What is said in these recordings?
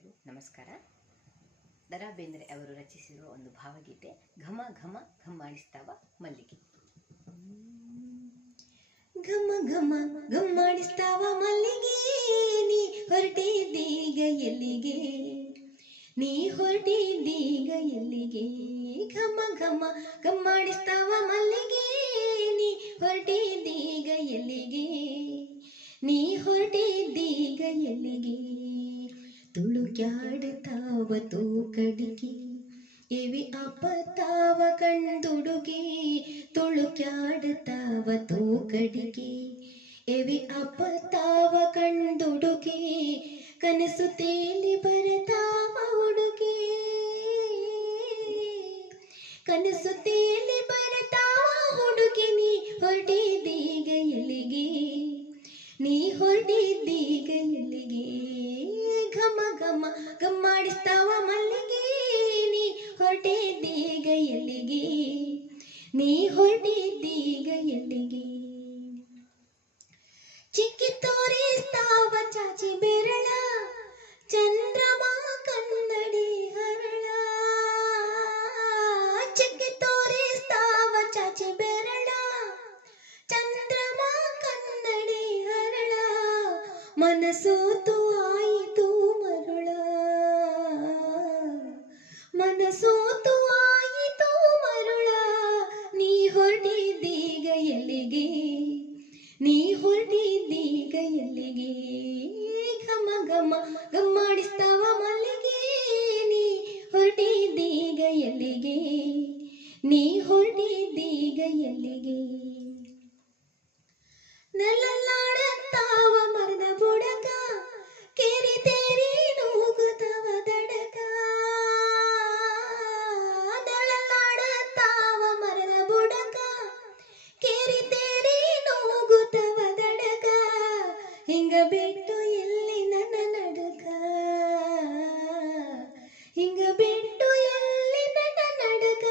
ಎಲ್ಲರಿಗೂ ನಮಸ್ಕಾರ. ದರಾ ಬೇಂದ್ರೆ ಅವರು ರಚಿಸಿರುವ ಒಂದು ಭಾವಗೀತೆ, ಘಮ ಘಮ ಘಮ್ಮಾಡಿಸ್ತಾವ ಮಲ್ಲಿಗೆ. ಘಮ ಘಮ ಘಮ್ಮಾಡಿಸ್ತಾವ ಮಲ್ಲಿಗೆ, ನೀ ಹೊರಟಿದ್ದೀಗ ಎಲ್ಲಿಗೆ? ನೀ ಹೊರಟಿದ್ದೀಗ ಎಲ್ಲಿಗೆ? ಘಮ ಘಮ ಘಮ್ಮಾಡಿಸ್ತಾವ ಮಲ್ಲಿಗೆ, ನೀ ಹೊರಟಿದ್ದೀಗ ಎಲ್ಲಿಗೆ? ನೀ ಹೊರಟಿದ್ದೀಗ ಎಲ್ಲಿಗೆ? ತುಳುಕ್ಯಾಡುತ್ತಾವ ತೂಕಡಿಗೆ ಎವಿ ಅಪತಾವ ಕಣ್ದುಡುಗೆ ತುಳುಕ್ಯಾಡುತ್ತಾವ ತೂಕಡಿಗೆ ಎವಿ ಅಪತಾವ ಕಂಡುಡುಗೆ ಕನಸು ತೇಲಿ ಬರತಾವ ಹುಡುಗೆ. ಕನಸು ತೇಲಿ ಬರತಾವ ಹುಡುಗಿ, ನೀ ಹೊರಟಿದ್ದೀಗ ಎಲ್ಲಿಗೆ? ನೀ ಹೊರಟಿದ್ದೀಗ ಎಲ್ಲಿಗೆ? ಘಮ ಘಮ ಗಮ್ಮಾಡಿಸ್ತಾವ ಮಲ್ಲಿಗೆ. ನೀ ಹೊರಟಿದ್ದೀಗ ಎಲ್ಲಿಗೆ? ನೀ ಹೊರಟಿದ್ದೀಗ ಎಲ್ಲಿಗೆ? ಚಿಕ್ಕಿ ತೋರಿಸ್ತಾವ ಚಾಚಿ ಬೆರಳ, ಚಂದ್ರಮ ಕನ್ನಡಿ ಹರಳ. ಚಿಕ್ಕಿ ತೋರಿಸ್ತಾವ ಚಾಚಿ ಬೆರಳ, ಚಂದ್ರಮ ಕನ್ನಡಿ ಹರಳ. ಮನಸೋತು ಆಯಿತು ಮರುಳ ಮನಸೋತು ಆಯಿತು ಮರುಳ ನೀ ಹೊರಟಿದ್ದೀಗ ಎಲ್ಲಿಗೆ? ನೀ ಹೊರಟಿದ್ದೀಗ ಎಲ್ಲಿಗೆ? ಘಮ ಘಮ ಗಮ್ಮಾಡಿಸ್ತಾವ ಮಲ್ಲಿಗೆ. ನೀ ಹೊರಟಿದ್ದೀಗ ಎಲ್ಲಿಗೆ? ನೀ ಹೊರಟಿದ್ದೀಗ ಎಲ್ಲಿಗೆ? ನೆಲಲಾಡುತ್ತಾವ ಮರದ ಬುಡಕ. ಕೇರಿ ತೇರಿ ನೂಗುತ್ತವ ದಡಕ. ನೆಲಲಾಡುತ್ತಾವ ಮರದ ಬುಡಕ. ಕೇರಿ ತೇರಿ ನೂಗುತ್ತವ ದಡಕ. ಹಿಂಗ ಬಿಟ್ಟು ಎಲ್ಲಿ ನನ್ನ ಹಿಂಗ ಬಿಟ್ಟು ಎಲ್ಲಿ ನನ್ನ ನೀ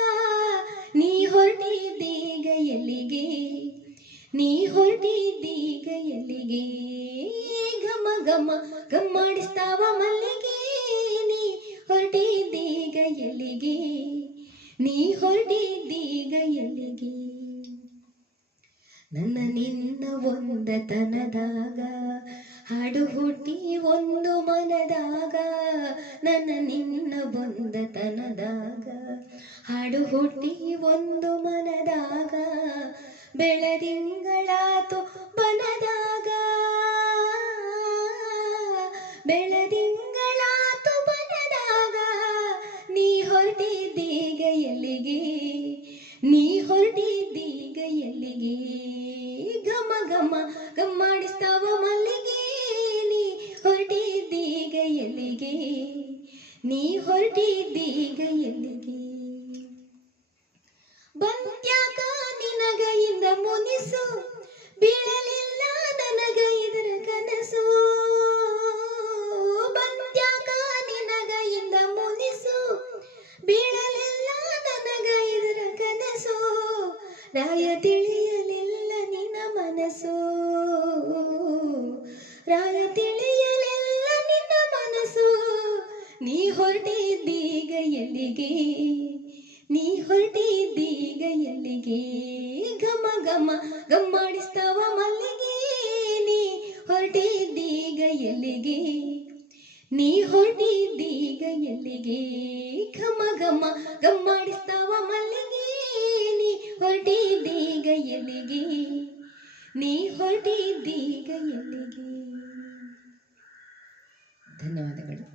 ನೀ ಹೊರಟಿದ್ದೀಗ ಎಲ್ಲಿಗೆ? ನೀ ಹೊರಟಿದ್ದೀಗ ಎಲ್ಲಿಗೆ? ಘಮ ಗಮ್ಮಾಡಿಸ್ತಾವ ಮಲ್ಲಿಗೆ. ನೀ ಹೊರಟಿದ್ದೀಗ ಎಲ್ಲಿಗೆ? ನೀ ಹೊರಟಿದ್ದೀಗ ಎಲ್ಲಿಗೆ? ನನ್ನ ನಿನ್ನ ಒಂದತನದಾಗ, ಹಾಡು ಹುಟ್ಟಿ ಒಂದು ಮನದಾಗ, ನನ್ನ ನಿನ್ನ ಬಂದತನದಾಗ, ಹಾಡು ಹುಟ್ಟಿ ಒಂದು ಮನದಾಗ ಬೆಳದಿಂಗಳಾತು ಬೆಳದಿಂಗಳಾತು ಬನದಾಗ ನೀ ಹೊರಟಿದ್ದೀಗ ಎಲ್ಲಿಗೆ? ನೀ ಹೊರಟಿದ್ದೀಗ ಎಲ್ಲಿಗೆ? ಘಮ ಘಮ ಗಮ್ಮಾಡಿಸ್ತಾವ ಮಲ್ಲಿಗೆ. ನೀ ಹೊರಟಿದ್ದೀಗ ಎಲ್ಲಿಗೆ? ನೀ ಹೊರಟಿದ್ದೀಗ ಎಲ್ಲಿಗೆ? ಬಂತ್ಯಾಕ ನಿನಗ ಇಂದ ಮುನಿಸು ರಾಯ ತಿಳಿಯಲಿಲ್ಲ ನಿನ್ನ ಮನಸ್ಸು. ರಾಯ ತಿಳಿಯಲಿಲ್ಲ ನಿನ್ನ ಮನಸ್ಸು. ನೀ ಹೊರಟಿದ್ದೀಗ ಎಲ್ಲಿಗೆ? ನೀ ಹೊರಟಿದ್ದೀಗ ಎಲ್ಲಿಗೆ? ಘಮ ಘಮ ಗಮ್ಮಾಡಿಸ್ತಾವ ಮಲ್ಲಿಗೆ. ನೀ ಹೊರಟಿದ್ದೀಗ ಎಲ್ಲಿಗೆ? ನೀ ಹೊರಟಿದ್ದೀಗ ಎಲ್ಲಿಗೆ? ಘಮ ಘಮ ಗಮ್ಮಾಡಿಸ್ತಾವ ಮಲ್ಲಿಗೆ. ಹೊರಟಿದ್ದೀಗ ಎಲ್ಲಿಗೆ? ನೀ ಹೊರಟಿದ್ದೀಗ ಎಲ್ಲಿಗೆ? ಧನ್ಯವಾದಗಳು.